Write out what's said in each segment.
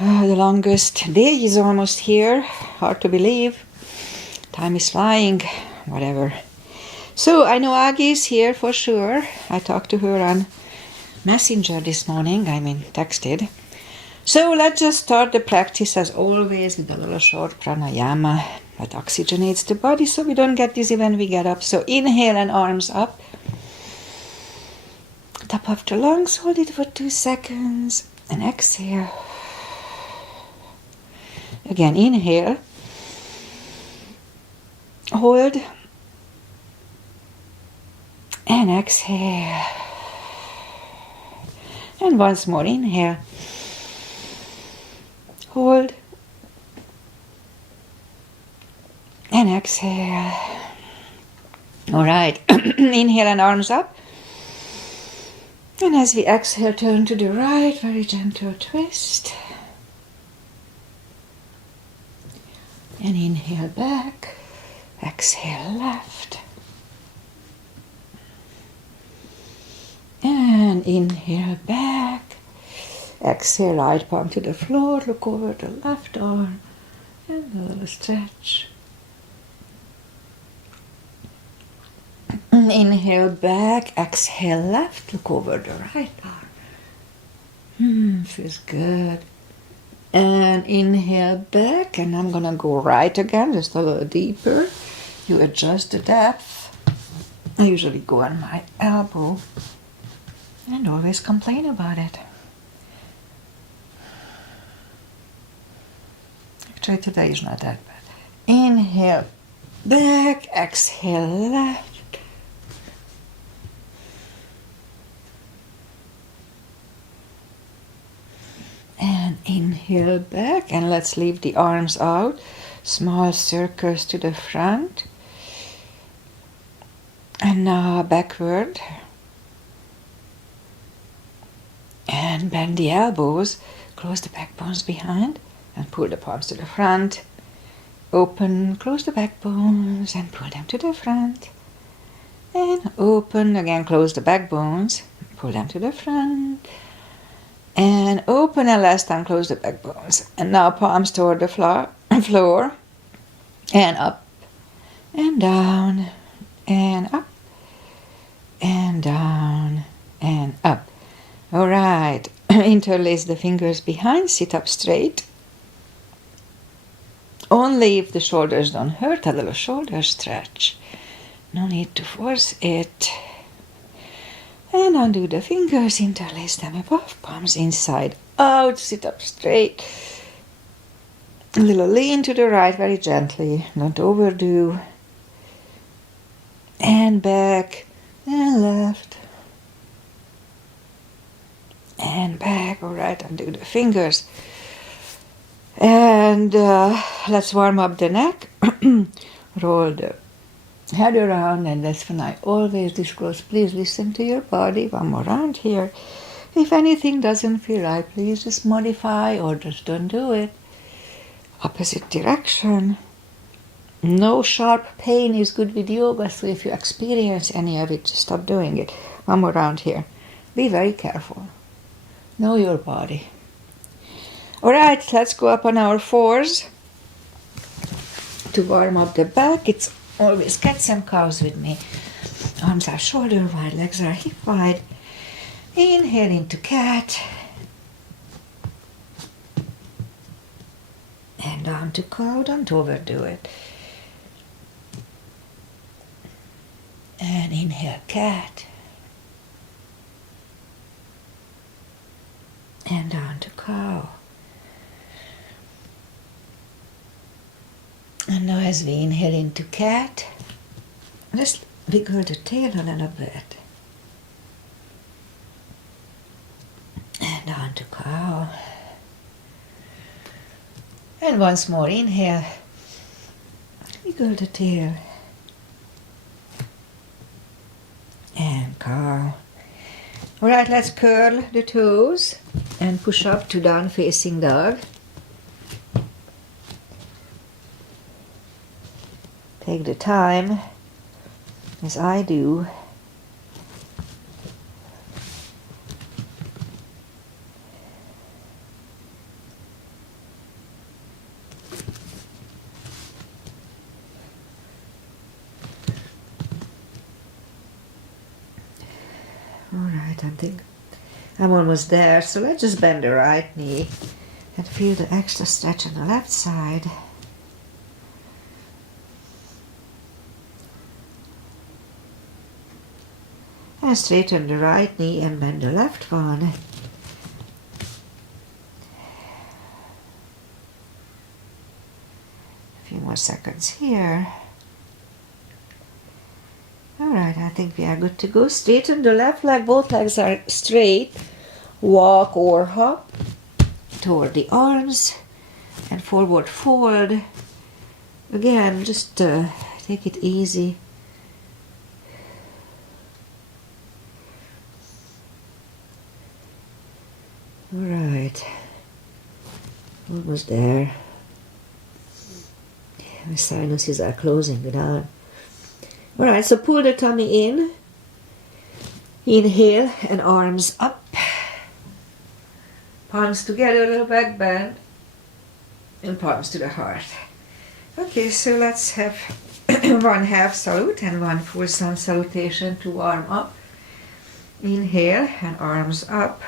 The longest day is almost here. Hard to believe. Time is flying. Whatever. So I know Aggie is here for sure. I talked to her on Messenger this morning. Texted. So let's just start the practice as always with a little short pranayama that oxygenates the body so we don't get dizzy when we get up. So inhale and arms up. Top of the lungs, hold it for 2 seconds and exhale. Again, inhale, hold, and exhale. And once more, inhale, hold, and exhale. All right, inhale and arms up. And as we exhale, turn to the right, very gentle twist. And inhale back, exhale left. And inhale back, exhale right palm to the floor, look over the left arm, and a little stretch. Inhale back, exhale left, look over the right arm. Feels good. And inhale back, and I'm gonna go right again, just a little deeper. You adjust the depth. I usually go on my elbow and always complain about it. Actually, today is not that bad. Inhale back, exhale left. And inhale back, and let's leave the arms out. Small circles to the front. And now backward. And bend the elbows. Close the backbones behind. And pull the palms to the front. Open, close the backbones, and pull them to the front. And open, again close the backbones. Pull them to the front. And open, and last time close the backbones. And now palms toward the floor. And up, and down, and up, and down, and up. All right. Interlace the fingers behind, sit up straight. Only if the shoulders don't hurt, a little shoulder stretch. No need to force it. And undo the fingers, interlace them above, palms inside out, sit up straight. A little lean to the right, very gently, don't overdo. And back, and left. And back, all right, undo the fingers. And let's warm up the neck. Roll the head around, and that's when I always disclose, please listen to your body. One more round here. If anything doesn't feel right, please just modify or just don't do it. Opposite direction. No sharp pain is good with yoga, so if you experience any of it, just stop doing it. One more round here. Be very careful. Know your body. All right, let's go up on our fours to warm up the back. It's always cats and cows with me. Arms are shoulder wide, legs are hip wide. Inhale into cat. And down to cow, don't overdo it. And inhale cat. And down to cow. And now as we inhale into cat, just wiggle the tail a little bit. And down to cow. And once more, inhale. Wiggle the tail. And cow. All right, let's curl the toes and push up to down facing dog. Take the time, as I do. I don't think I'm almost there. So let's just bend the right knee and feel the extra stretch on the left side. And straighten the right knee and bend the left one. A few more seconds here. Alright, I think we are good to go. Straighten the left leg, both legs are straight. Walk or hop toward the arms and forward fold. Again, just take it easy. Alright, almost there. My sinuses are closing down. Alright, so pull the tummy in. Inhale and arms up. Palms together, little back bend. And palms to the heart. Okay, so let's have one half salute and one full sun salutation. Two arm up. Inhale and arms up.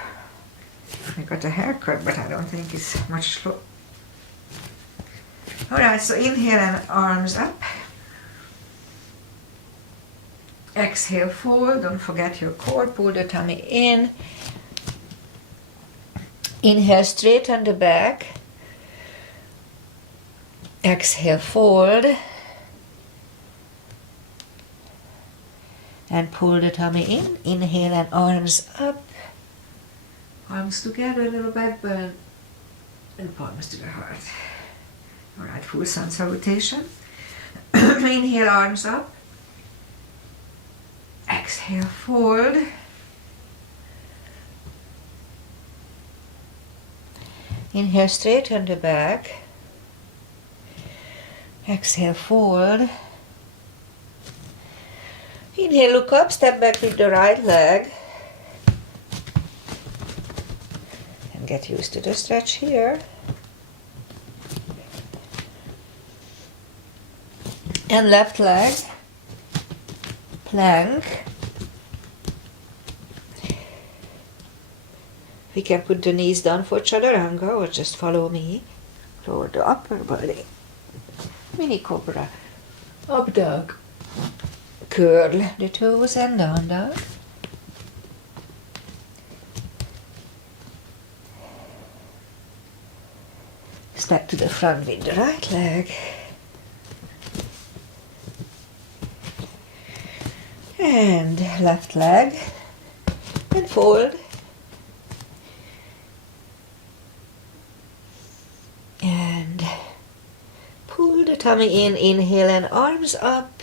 I got a haircut, but I don't think it's much slow. Alright, so inhale and arms up. Exhale, fold. Don't forget your core. Pull the tummy in. Inhale, straighten the back. Exhale, fold. And pull the tummy in. Inhale and arms up. Arms together, little back bend. And palms to the heart. Alright, full sun salutation. Inhale, arms up. Exhale, fold. Inhale, straighten the back. Exhale, fold. Inhale, look up, step back with the right leg. And get used to the stretch here. And left leg. Plank. We can put the knees down for chaturanga or just follow me. Lower the upper body. Mini cobra. Up dog. Curl the toes and down dog. Step to the front with the right leg. And left leg. And fold. And pull the tummy in, inhale and arms up.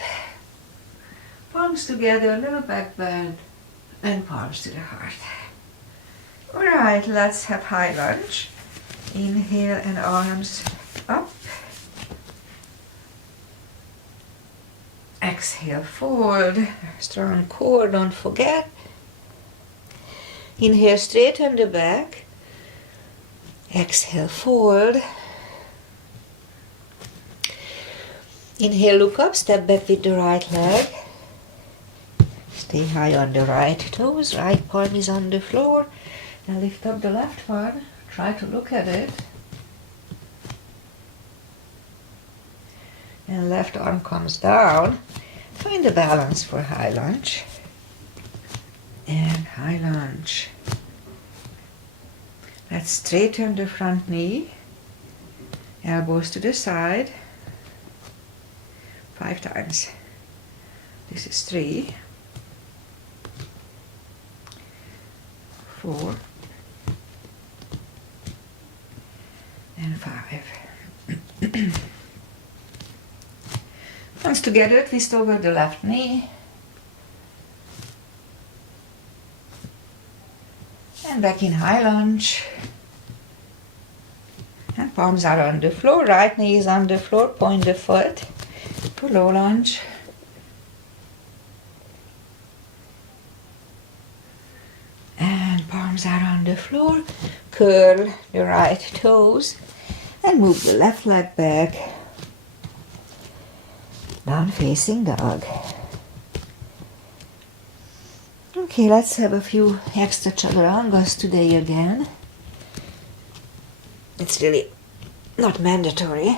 Palms together, little back bend, and palms to the heart. Alright, let's have high lunge. Inhale and arms up. Exhale, fold. Strong core, don't forget. Inhale, straighten the back. Exhale, fold. Inhale, look up, step back with the right leg. Stay high on the right toes, right palm is on the floor. Now lift up the left one, try to look at it. And left arm comes down. Find the balance for high lunge. And high lunge. Let's straighten the front knee. Elbows to the side. 5 times. This is 3, 4, and 5. Once together, twist over the left knee. And back in high lunge. And palms are on the floor, right knee is on the floor, point the foot. For low lunge. And palms are on the floor. Curl the right toes and move the left leg back. Down facing dog. Okay, let's have a few extra chaturangas today again. It's really not mandatory.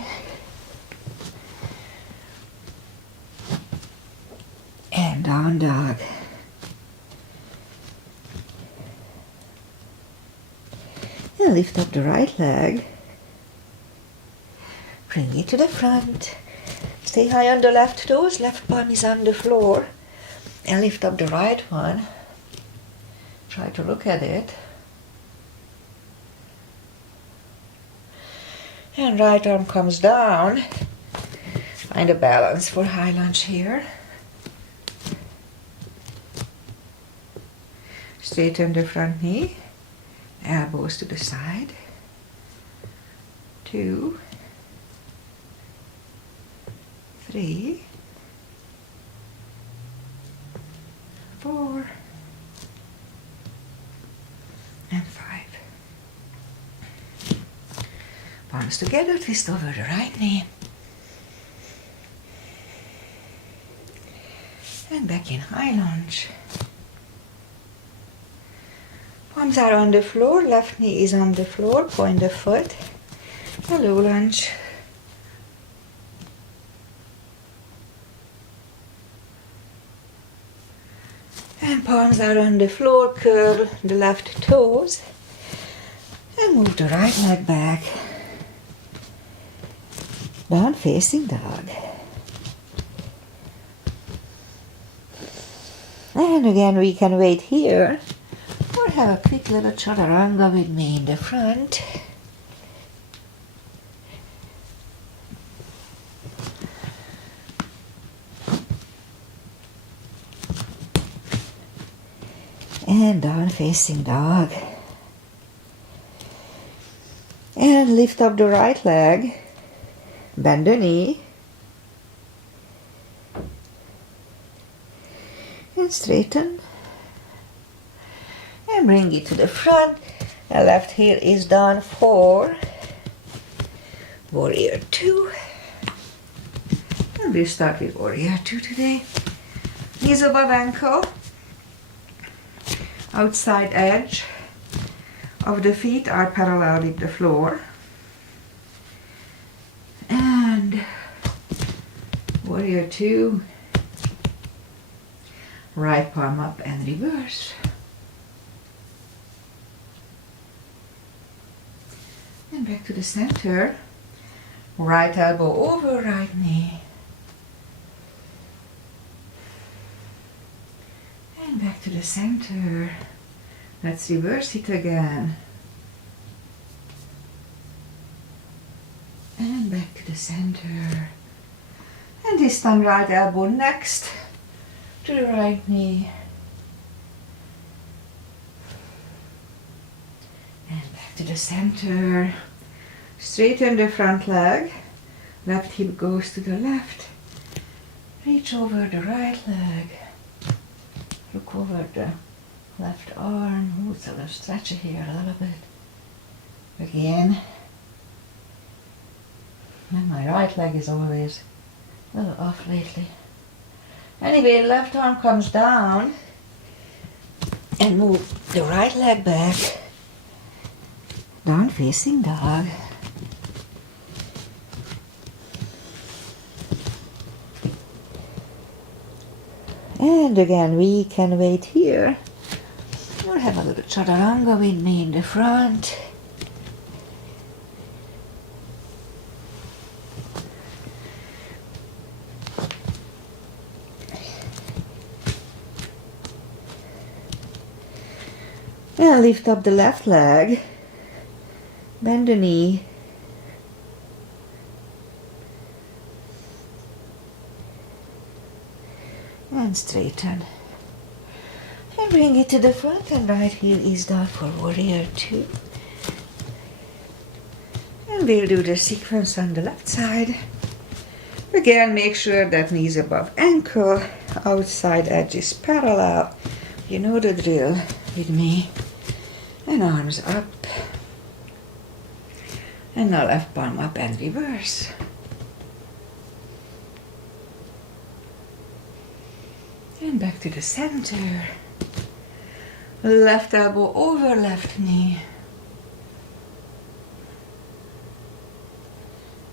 And down dog. And lift up the right leg. Bring it to the front. Stay high on the left toes, left palm is on the floor. And lift up the right one. Try to look at it. And right arm comes down. Find a balance for high lunge here. Straighten the front knee. Elbows to the side. 2, 3, 4, and 5. Palms together, twist over the right knee. And back in high lunge. Palms are on the floor, left knee is on the floor, point the foot. A low lunge. And palms are on the floor, curl the left toes. And move the right leg back. Down facing dog. And again we can wait here or have a quick little chaturanga with me in the front. And down facing dog. And lift up the right leg. Bend the knee. And straighten. And bring it to the front. The left heel is down 4. Warrior 2. And we'll start with Warrior 2 today. Knees above ankle. Outside edge of the feet are parallel with the floor. And Warrior 2. Right palm up and reverse. And back to the center. Right elbow over right knee. And back to the center. Let's reverse it again. And back to the center. And this time right elbow next to the right knee. And back to the center. Straighten the front leg. Left hip goes to the left. Reach over the right leg. Look over the left arm. Ooh, it's a little stretchy here a little bit. Again. And my right leg is always a little off lately. Anyway, left arm comes down. And move the right leg back. Down facing dog. And again, we can wait here or have a little chaturanga with me in the front. And lift up the left leg, bend the knee. And straighten. And bring it to the front and right heel is down for Warrior 2. And we'll do the sequence on the left side. Again, make sure that knees above ankle, outside edge is parallel. You know the drill with me. And arms up. And now left palm up and reverse. And back to the center. Left elbow over left knee.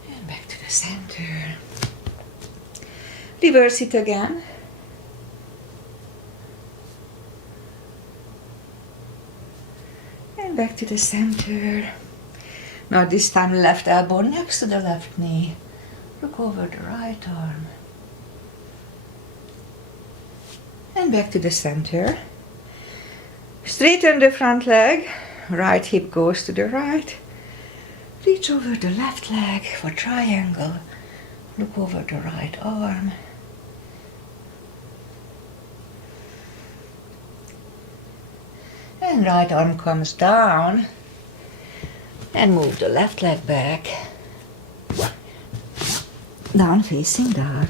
And back to the center. Reverse it again. And back to the center. Now this time left elbow next to the left knee. Look over the right arm. And back to the center. Straighten the front leg. Right hip goes to the right. Reach over the left leg for triangle. Look over the right arm. And right arm comes down. And move the left leg back. Down facing dog.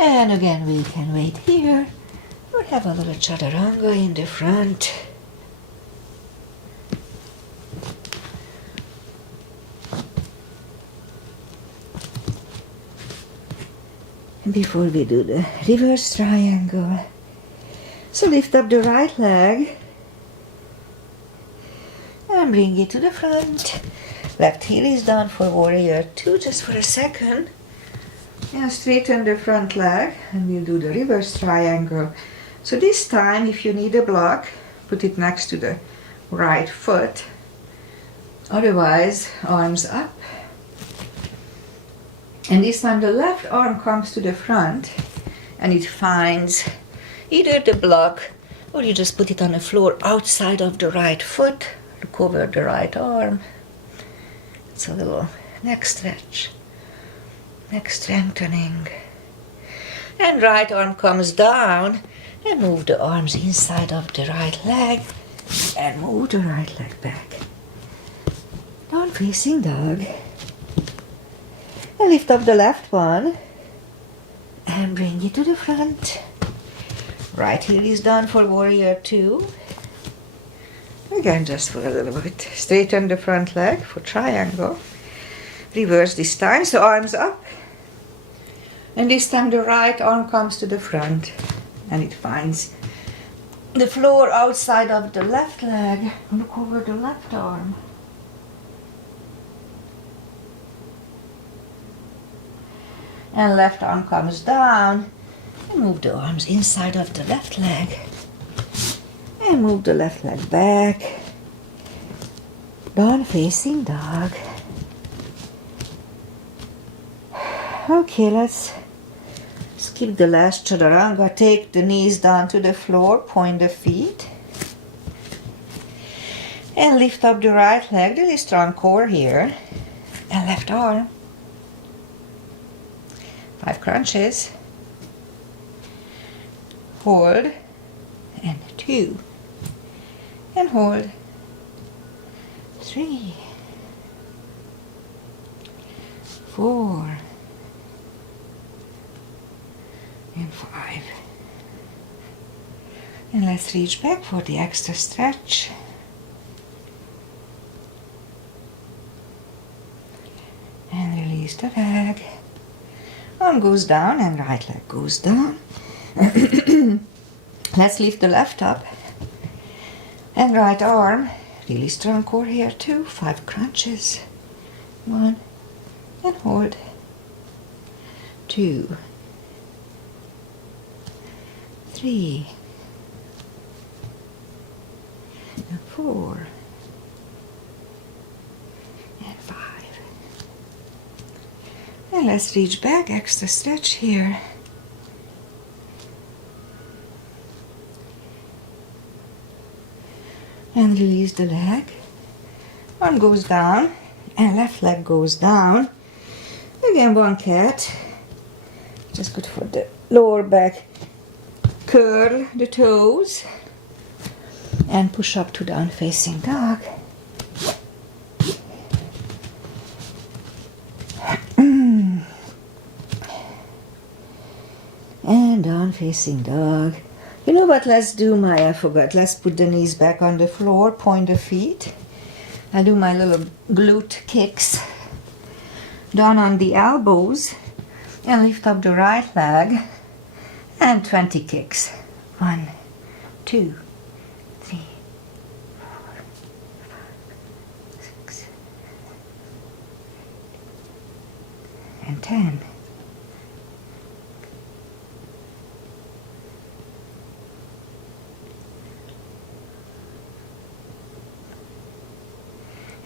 And again we can wait here or have a little chaturanga in the front. And before we do the reverse triangle, so lift up the right leg and bring it to the front. Left heel is down for warrior 2 just for a second. And straighten the front leg and we'll do the reverse triangle. So this time if you need a block, put it next to the right foot. Otherwise, arms up. And this time the left arm comes to the front and it finds either the block or you just put it on the floor outside of the right foot. Look over the right arm. It's a little neck stretch. Neck strengthening. And right arm comes down and move the arms inside of the right leg and move the right leg back. Down facing dog. And lift up the left one and bring it to the front. Right heel is down for warrior 2. Again just for a little bit. Straighten the front leg for triangle. Reverse this time, so arms up. And this time the right arm comes to the front and it finds the floor outside of the left leg. Look over the left arm. And left arm comes down and move the arms inside of the left leg. And move the left leg back. Down facing dog. Okay, let's skip the last chaturanga. Take the knees down to the floor, point the feet. And lift up the right leg, really strong core here. And left arm. 5 crunches. Hold. And 2. And hold. 3. 4. And 5. And let's reach back for the extra stretch. And release the leg. Arm goes down and right leg goes down. Let's lift the left up. And right arm. Really strong core here too. 5 crunches. 1. And hold. 2. 3. And 4. And 5. And let's reach back, extra stretch here. And release the leg. Arm goes down and left leg goes down. Again, one cat. Just good for the lower back. Curl the toes and push up to down facing dog. And down facing dog. You know what, let's do I forgot, let's put the knees back on the floor, point the feet. I'll do my little glute kicks. down on the elbows and lift up the right leg and 20 kicks. 1, 2, 3, 4, 5, 6, and 10.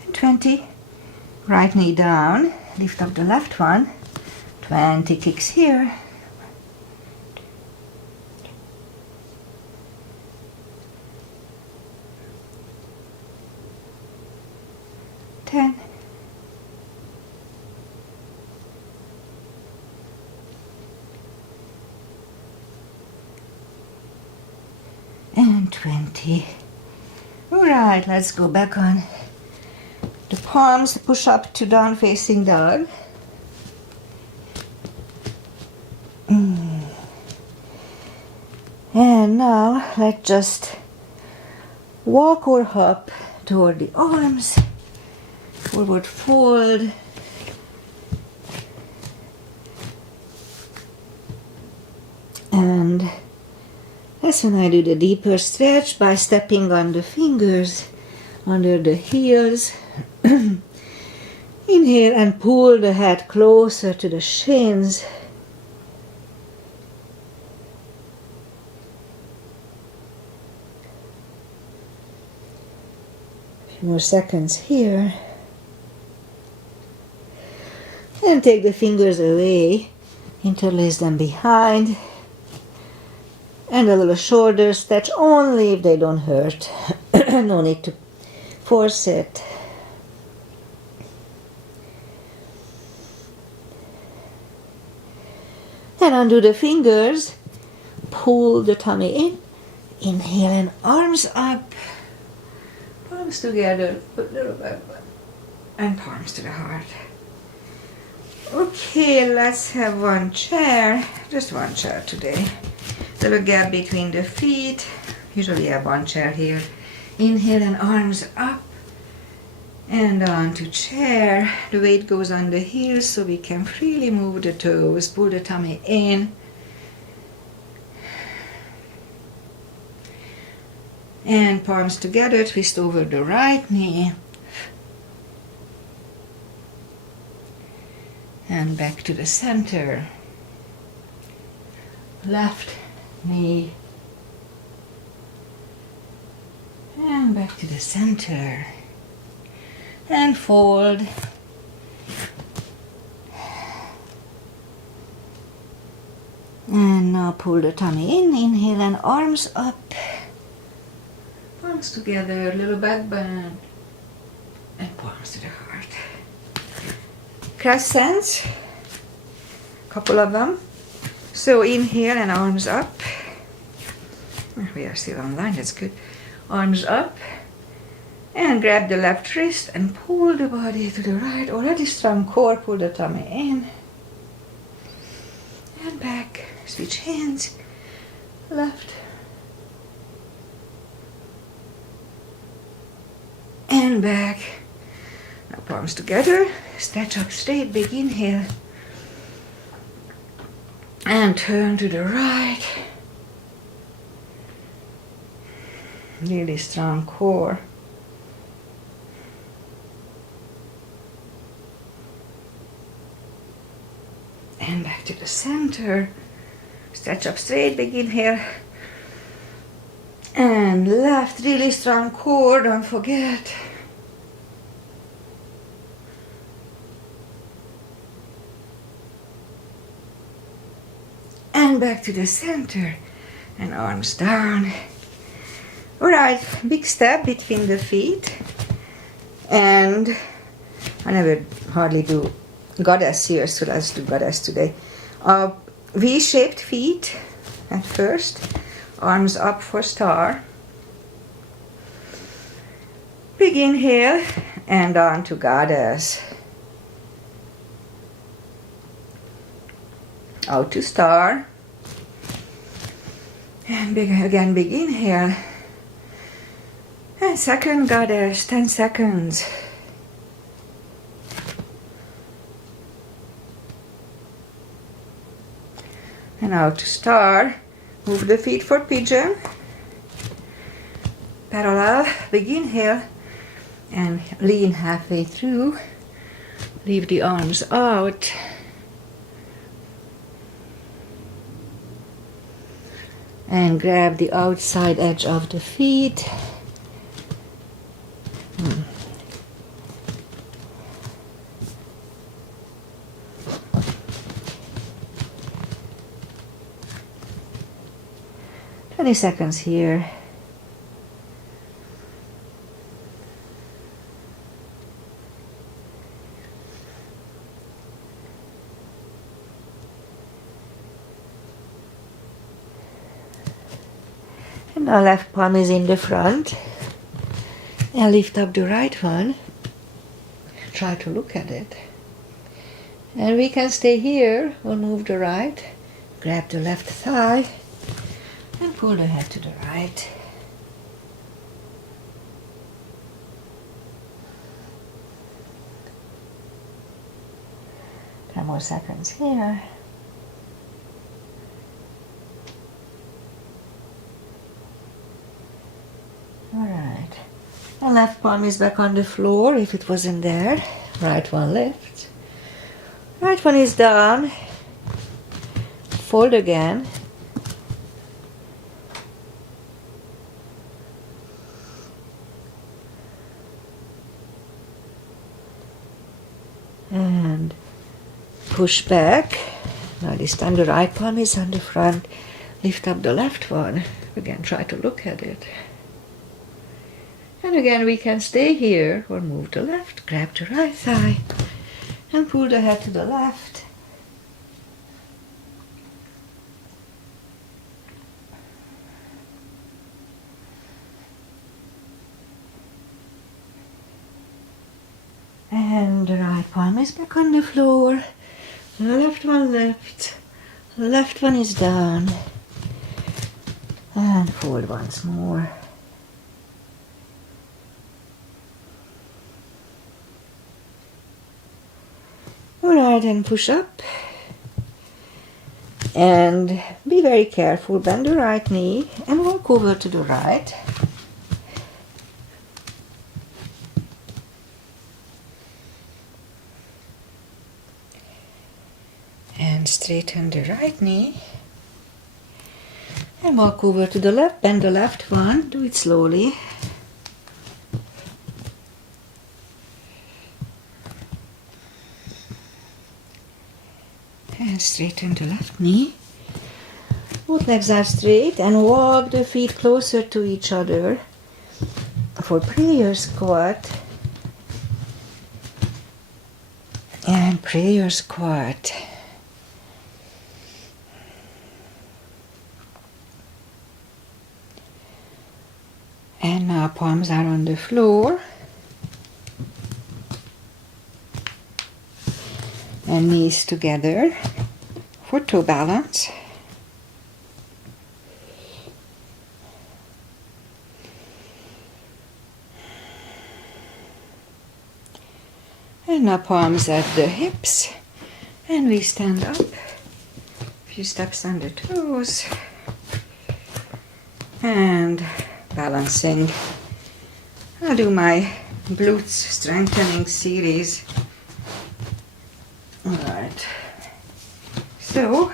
And 20. Right knee down, lift up the left one. 20 kicks here. 10. And 20. All right, let's go back on the palms, push up to down facing dog. And now let's just walk or hop toward the arms. Forward fold. And that's when I do the deeper stretch by stepping on the fingers under the heels. Inhale and pull the head closer to the shins. A few more seconds here. And take the fingers away, interlace them behind, and a little shoulder stretch only if they don't hurt. No need to force it. And undo the fingers, pull the tummy in, inhale and arms up, palms together, put little back, and palms to the heart. Okay, let's have one chair, just one chair today. Little gap between the feet, usually have one chair here. Inhale and arms up and onto chair. The weight goes on the heels so we can freely move the toes, pull the tummy in. And palms together, twist over the right knee. And back to the center. Left knee. And back to the center. And fold. And now pull the tummy in. Inhale and arms up. Palms together, little back bend. And palms to the heart. Crescents, couple of them. So inhale and arms up. We are still online, that's good. Arms up. And grab the left wrist and pull the body to the right. Already strong core, pull the tummy in. And back. Switch hands. Left. And back. Now palms together. Stretch up straight, big inhale. And turn to the right. Really strong core. And back to the center. Stretch up straight, big inhale. And left, really strong core, don't forget. And back to the center. And arms down. Alright, big step between the feet. And I never hardly do goddess here, so let's do goddess today. V-shaped feet at first. Arms up for star. Big inhale and on to goddess. Out to star. And big inhale. And second goddess, 10 seconds. And now to start, move the feet for pigeon. Parallel, big inhale, and lean halfway through. Leave the arms out. And grab the outside edge of the feet. Hmm. 20 seconds here. And our left palm is in the front. And lift up the right one. Try to look at it. And we can stay here or move the right. Grab the left thigh and pull the head to the right. Ten more seconds here. Alright. The left palm is back on the floor if it wasn't there. Right one left. Right one is down. Fold again. And push back. Now this time the right palm is on the front. Lift up the left one. Again, try to look at it. And again, we can stay here or move the left. Grab the right thigh and pull the head to the left. And the right palm is back on the floor. The left one left. The left one is down. And fold once more. Alright, and push up. And be very careful. Bend the right knee and walk over to the right. And straighten the right knee. And walk over to the left. Bend the left one. Do it slowly. And straighten the left knee. Both legs are straight and walk the feet closer to each other for prayer squat. And prayer squat. And now palms are on the floor. And knees together for toe balance. And now palms at the hips. And we stand up. A few steps on the toes. And balancing. I'll do my glutes strengthening series. Alright, so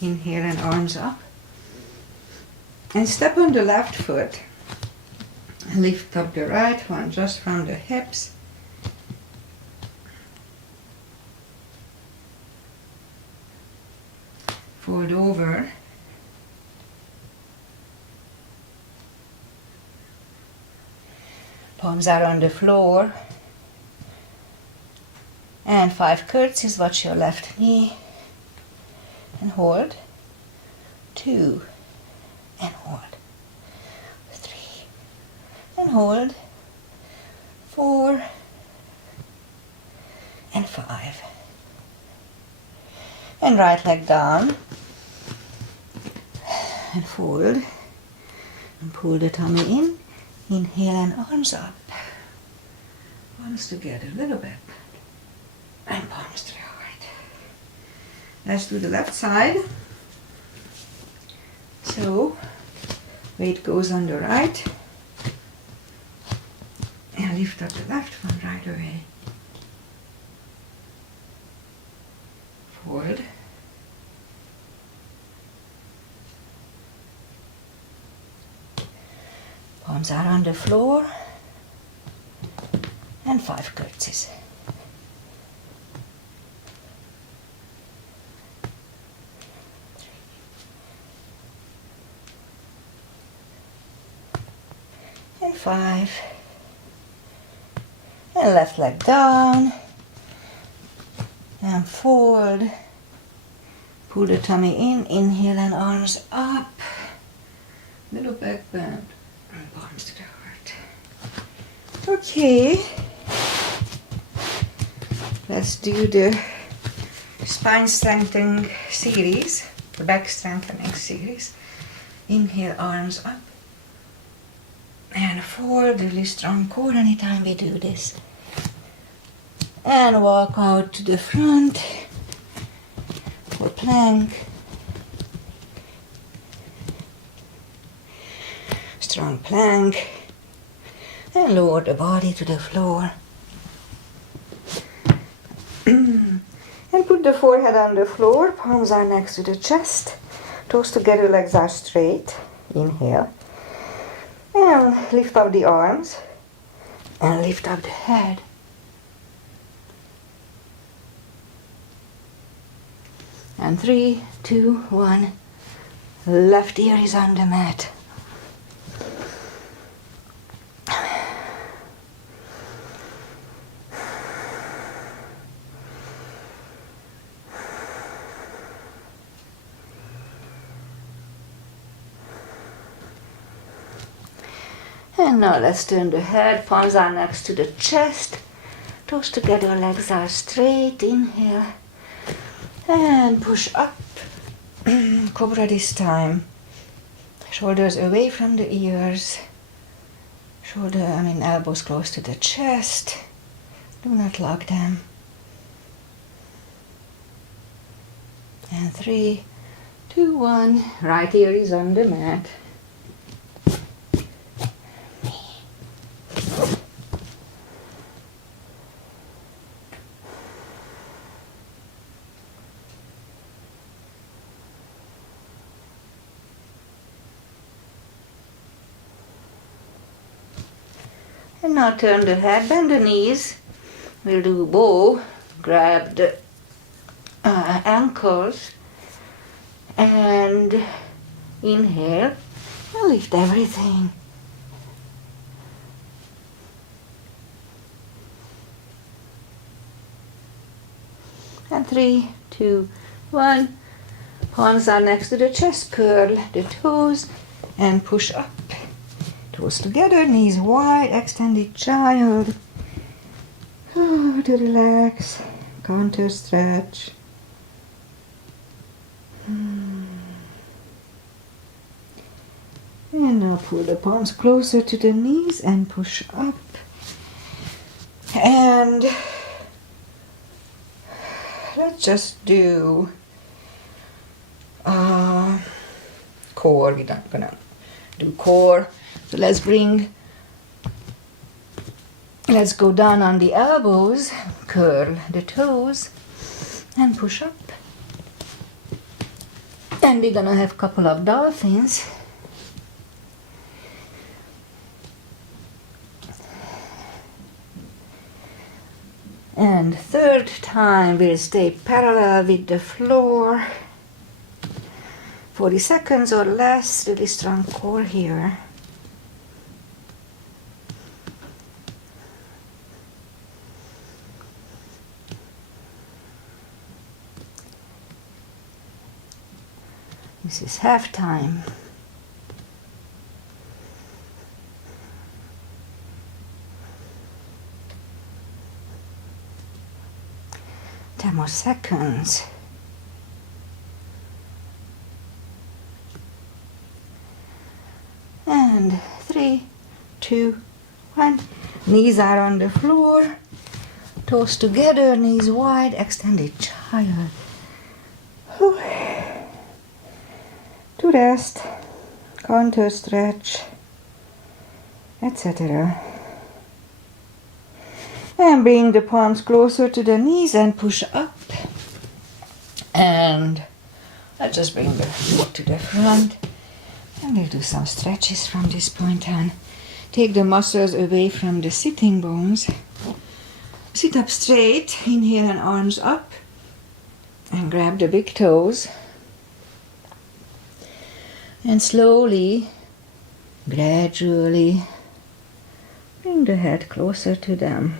inhale and arms up and step on the left foot and lift up the right one just from the hips. Fold over. Palms are on the floor. And 5 curtsies, watch your left knee. And hold. 2. And hold. 3. And hold. 4. And 5. And right leg down. And fold. And pull the tummy in. Inhale and arms up. Arms together a little bit. And palms to the heart. Let's do the left side. So, weight goes on the right. And lift up the left one right away. Fold. Palms are on the floor. And 5 curtsies. And 5. And left leg down. And fold. Pull the tummy in. Inhale and arms up. Little back bend. And palms to the heart. Okay. Let's do the spine strengthening series, the back strengthening series. Inhale, arms up. And fold, really strong core anytime we do this. And walk out to the front for plank. Strong plank. And lower the body to the floor. And put the forehead on the floor, palms are next to the chest, toes together, legs are straight. Inhale. And lift up the arms and lift up the head. And 3, 2, 1. Left ear is on the mat. And now let's turn the head, palms are next to the chest, toes together, legs are straight. Inhale and push up. Cobra this time. Shoulders away from the ears. Elbows close to the chest. Do not lock them. And 3, 2, 1. Right ear is on the mat. And now turn the head, bend the knees. We'll do bow, grab the ankles and inhale and lift everything. And 3, 2, 1. Palms are next to the chest, curl the toes and push up. Toes together, knees wide, extended child. To relax, counter stretch. And now pull the palms closer to the knees and push up. And let's just do core. We're not gonna do core. So let's go down on the elbows, curl the toes, and push up. And we're gonna have a couple of dolphins. And third time we'll stay parallel with the floor. 40 seconds or less, really strong core here. This is half time. Ten more seconds. And 3, 2, 1. Knees are on the floor. Toes together, knees wide, extended child. To rest. counter stretch, etc. And bring the palms closer to the knees and push up. And I'll just bring the foot to the front. And we'll do some stretches from this point on. Take the muscles away from the sitting bones. Sit up straight, inhale and arms up. And grab the big toes. And slowly, gradually, bring the head closer to them.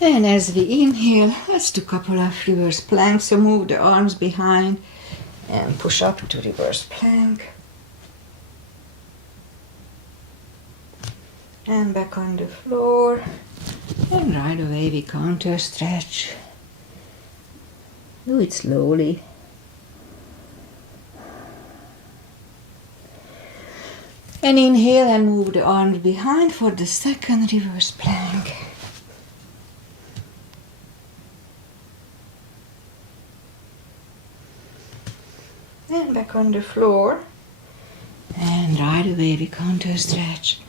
And as we inhale, let's do a couple of reverse planks. So move the arms behind and push up to reverse plank. And back on the floor. And right away we counter stretch. Do it slowly. And inhale and move the arms behind for the second reverse plank. And back on the floor. And right away we counter stretch.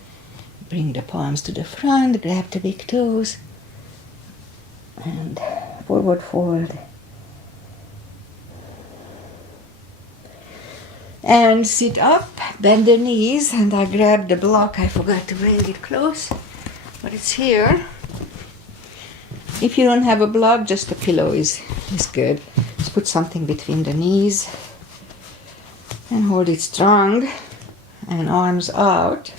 Bring the palms to the front, grab the big toes. And forward fold. And sit up, bend the knees, and I grab the block. I forgot to bring it close, but it's here. If you don't have a block, just a pillow is good. Just put something between the knees and hold it strong and arms out.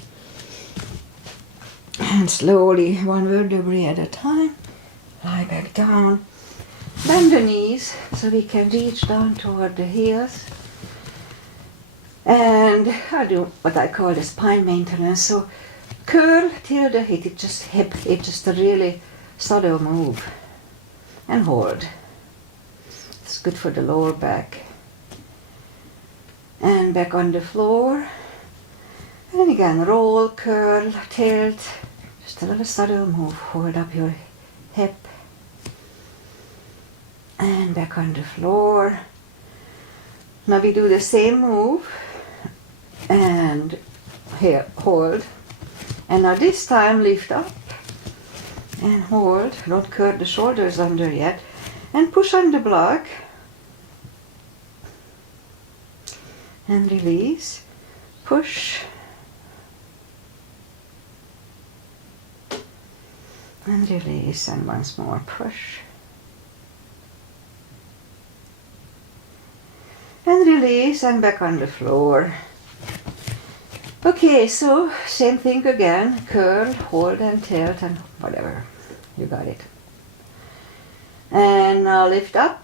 And slowly, one vertebrae at a time, lie back down. Bend the knees so we can reach down toward the heels. And I do what I call the spine maintenance. So curl till the hip, it's just a really subtle move. And hold. It's good for the lower back. And back on the floor. And again, roll, curl, tilt. Just a little subtle move. Hold up your hip. And back on the floor. Now we do the same move. And here, hold. And now this time lift up. And hold. Don't curl the shoulders under yet. And push on the block. And release. Push. And release, and once more push. And release, and back on the floor. Okay, so same thing again. Curl, hold and tilt and whatever. You got it. And now lift up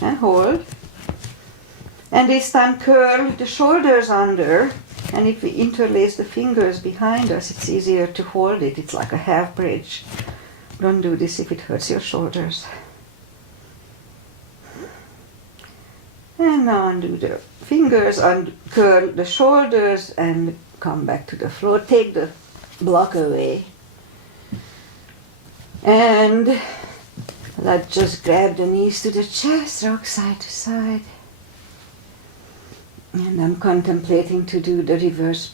and hold. And this time curl the shoulders under. And if we interlace the fingers behind us, it's easier to hold it. It's like a half bridge. Don't do this if it hurts your shoulders. And now undo the fingers, curl the shoulders and come back to the floor. Take the block away. And let's just grab the knees to the chest, rock side to side. And I'm contemplating to do the reverse,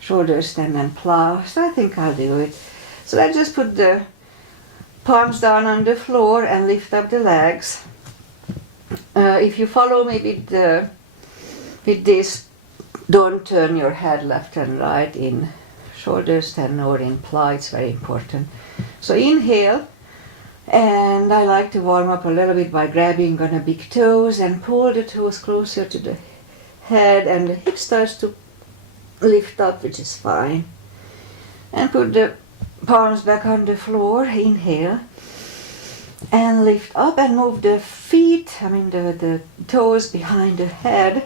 shoulder stand and plow. So I think I'll do it. So let's just put the palms down on the floor and lift up the legs. If you follow me with this, don't turn your head left and right in shoulder stand or in plow. It's very important. So inhale. And I like to warm up a little bit by grabbing on the big toes and pull the toes closer to the head, and the hip starts to lift up, which is fine. And put the palms back on the floor, inhale. And lift up and move the feet, the toes behind the head.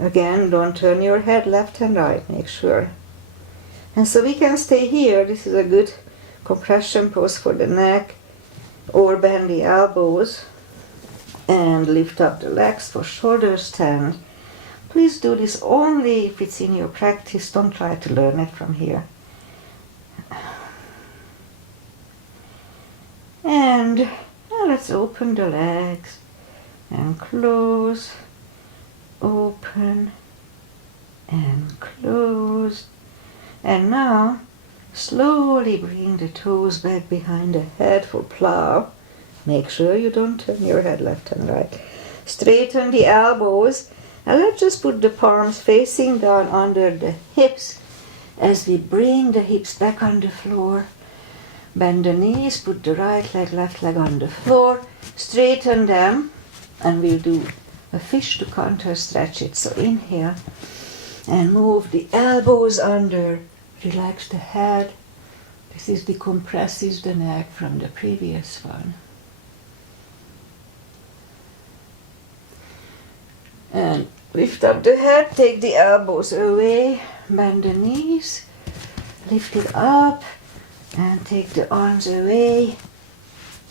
Again, don't turn your head left and right, make sure. And so we can stay here. This is a good compression pose for the neck, or bend the elbows and lift up the legs for shoulder stand. please do this only if it's in your practice. Don't try to learn it from here. And now let's open the legs and close, open and close. And now slowly bring the toes back behind the head for plow. Make sure you don't turn your head left and right. Straighten the elbows, and let's just put the palms facing down under the hips as we bring the hips back on the floor. Bend the knees, put the right leg, left leg on the floor, straighten them, and we'll do a fish to counter stretch it. So inhale and move the elbows under, relax the head. This decompresses the neck from the previous one. And lift up the head, take the elbows away, bend the knees, lift it up, and take the arms away.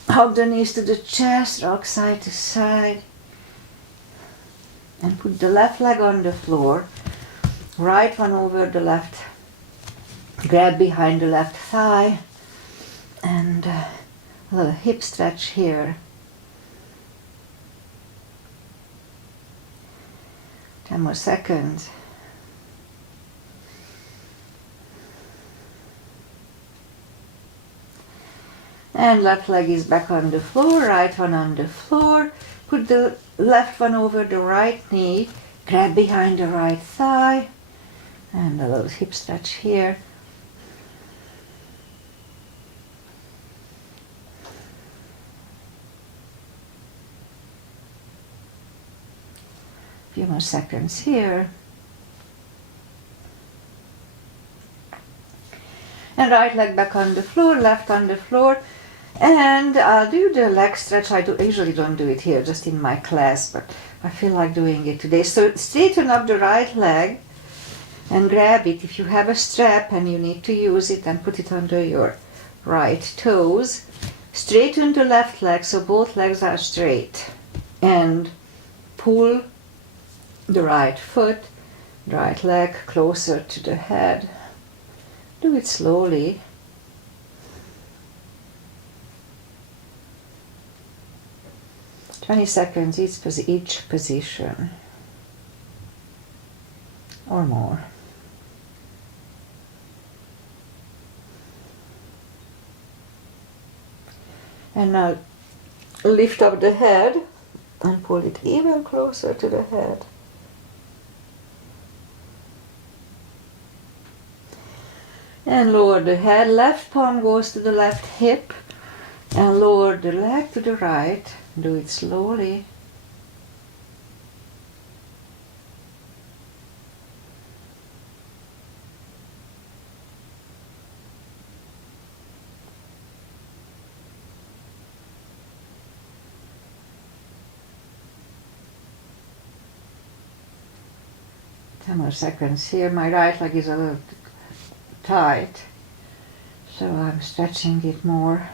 Hug the knees to the chest, rock side to side. And put the left leg on the floor, right one over the left. Grab behind the left thigh, and a little hip stretch here. 10 more seconds. And left leg is back on the floor, right one on the floor. Put the left one over the right knee, grab behind the right thigh, and a little hip stretch here. Few more seconds here. And right leg back on the floor, left on the floor. And I'll do the leg stretch. I usually don't do it here, just in my class, but I feel like doing it today. So straighten up the right leg and grab it. If you have a strap and you need to use it, then put it under your right toes. Straighten the left leg so both legs are straight. And pull the right foot, right leg closer to the head. Do it slowly. "20 seconds each position, or more. And now lift up the head and pull it even closer to the head. And lower the head, left palm goes to the left hip, and lower the leg to the right. Do it slowly. Ten more seconds here. My right leg is a little tight, so I'm stretching it more.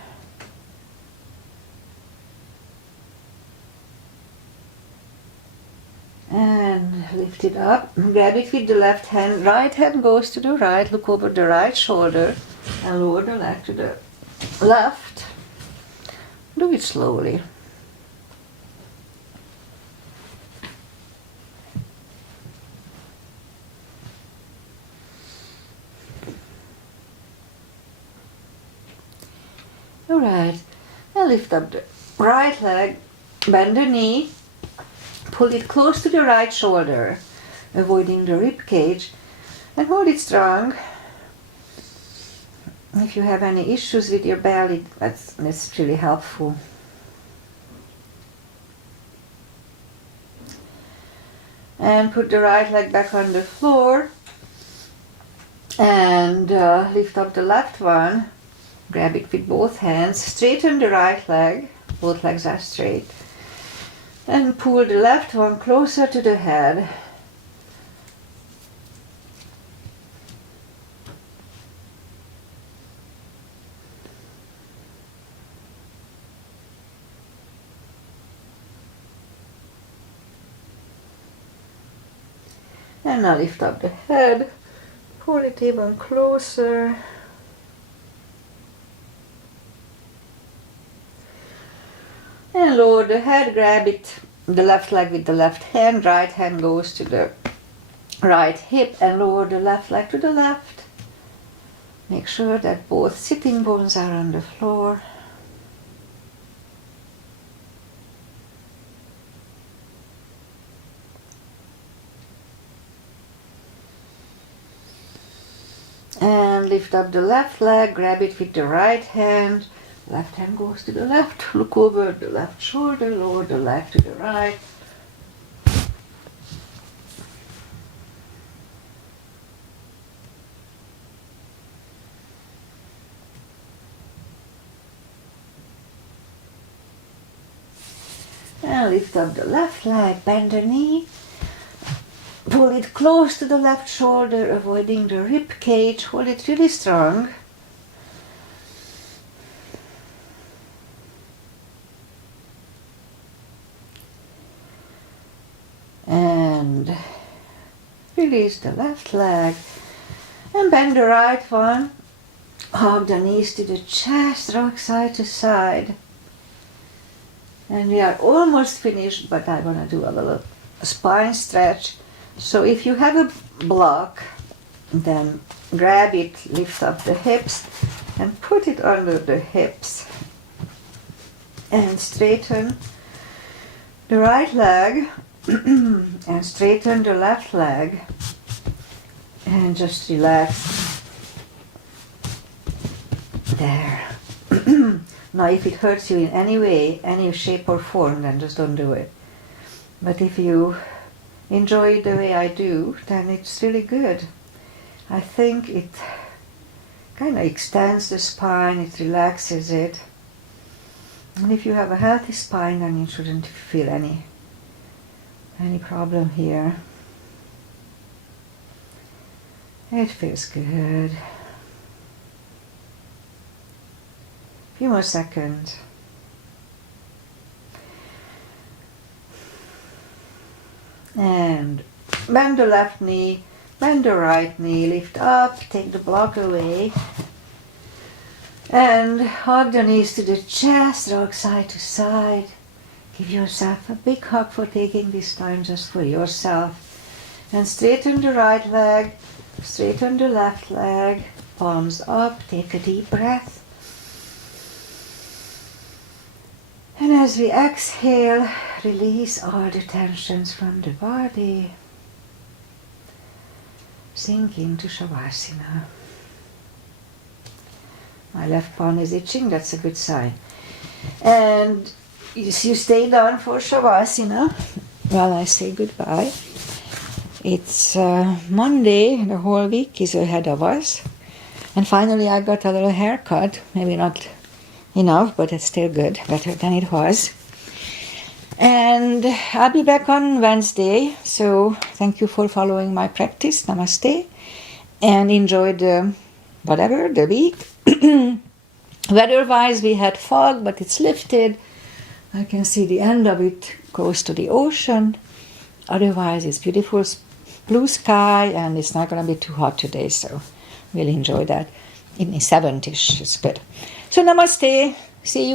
And lift it up, grab it with the left hand, right hand goes to the right, look over the right shoulder and lower the leg to the left. Do it slowly. Alright, and lift up the right leg, bend the knee, pull it close to the right shoulder, avoiding the rib cage, and hold it strong. If you have any issues with your belly, that's really helpful. And put the right leg back on the floor, and lift up the left one. Grab it with both hands, straighten the right leg, both legs are straight, and pull the left one closer to the head. And now lift up the head, pull it even closer. And lower the head, grab it, the left leg with the left hand goes to the right hip and lower the left leg to the left. Make sure that both sitting bones are on the floor. And lift up the left leg, grab it with the right hand. Left hand goes to the left, look over the left shoulder, lower the leg to the right. And lift up the left leg, bend the knee. Pull it close to the left shoulder, avoiding the rib cage. Hold it really strong. And release the left leg. And bend the right one. Hug the knees to the chest, rock side to side. And we are almost finished, but I want to do a little spine stretch. So if you have a block, then grab it, lift up the hips and put it under the hips. And straighten the right leg and straighten the left leg. And just relax. There. Now if it hurts you in any way, any shape or form, then just don't do it. But if you enjoy it the way I do, then it's really good. I think it kind of extends the spine, it relaxes it. And if you have a healthy spine, then you shouldn't feel any problem here. It feels good. Few more seconds. And bend the left knee, bend the right knee, lift up, take the block away. And hug the knees to the chest, rock side to side. Give yourself a big hug for taking this time just for yourself. And straighten the right leg, straighten the left leg, palms up, take a deep breath. And as we exhale, release all the tensions from the body. Sink into Shavasana. My left palm is itching, that's a good sign. And you stay down for Shavasana while I say goodbye. It's Monday, the whole week is ahead of us. And finally I got a little haircut, maybe not enough, but it's still good, better than it was. And I'll be back on Wednesday, so thank you for following my practice. Namaste. And enjoy the week. Weather-wise, we had fog, but it's lifted. I can see the end of it close to the ocean. Otherwise, it's beautiful blue sky, and it's not going to be too hot today, so we'll enjoy that. In the 70s, it's good. So namaste. See you.